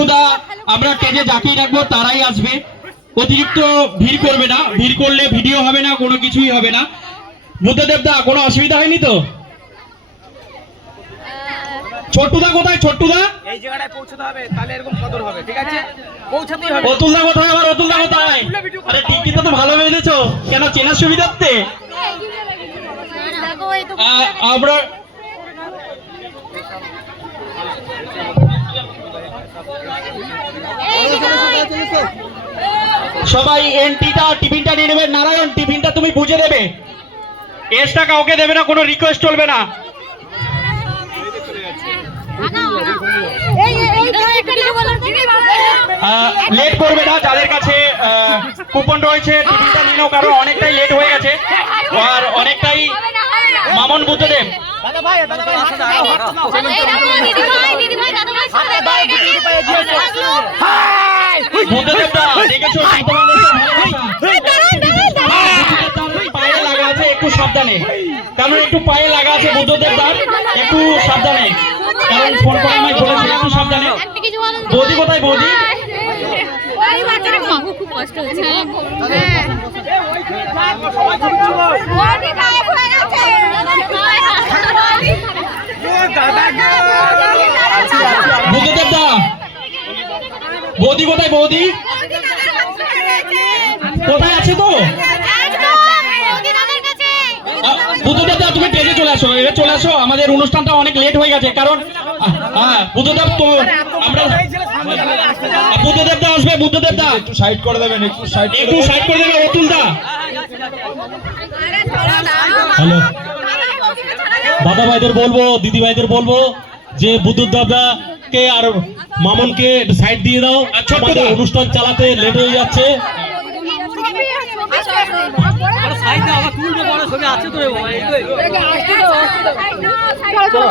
ছোট্টদা আমরা স্টেজে যাকেই রাখবো তারাই আসবে, অতিরিক্ত ভিড় করবে না, ভিড় করলে ভিডিও হবে না, কোনো কিছুই হবে না। বুদ্ধদেব দা কোনো অসুবিধা হয়নি তো? ছোট্টদা কোথায়? ছোট্টদা এই জায়গাটায় পৌঁছতে হবে, তাহলে এরকম কদর হবে, ঠিক আছে? পৌঁছাতেই হবে। অতুলদা কোথায়? আবার অতুলদা কোথায়? আরে টিকিটটা তো ভালো বেঁধেছো, কেন চেনার সুবিধার্থে? আমরা সবাই এন্ট্রিটা টিফিনটা নিয়ে নেবে। নারায়ণ টিফিনটা তুমি বুঝে দেবে, এক্সট্রা কাউকে দেবে না, কোনো রিকোয়েস্ট চলবে না। লেট করবে না, যাদের কাছে কুপন রয়েছে টিফিনটা নিয়ে নাও, কারণ অনেকটাই লেট হয়ে গেছে আর অনেকটাই। মামন বুদ্ধদেব বুদ্ধদেব দা দেখেছো পায়ে লাগা আছে, একটু সাবধানে, কারণ একটু পায়ে লাগা আছে বুদ্ধদেব দা, একটু সাবধানে, কারণ ফোন করে আমায় বলেছে একটু সাবধানে। বৌদি কোথায়? বৌদি খুব কষ্ট হচ্ছে। বুদ্ধদেব দা বৌদি কোথায়? বৌদি কোথায় আছে তো? বুদ্ধদেব দা তুমি স্টেজে চলে আসো, এবার চলে আসো, আমাদের অনুষ্ঠানটা অনেক লেট হয়ে গেছে, কারণ হ্যাঁ বুদ্ধদেব তো আমরা বুদ্ধদেব দা আসবে। বুদ্ধদেব দা একটু সাইড করে দেবেন, একটু সাইড করে দেবে। অতুল দা হ্যালো, দাদা ভাইদের বলবো, দিদি ভাইদের বলবো যে বুদ্ধদেব দাকে আর মামনকে সাইড দিয়ে দাও, আমাদের অনুষ্ঠান চালাতে লেট হয়ে যাচ্ছে। সাইডে আবার তুলবে, বড় ছবি আছে তো।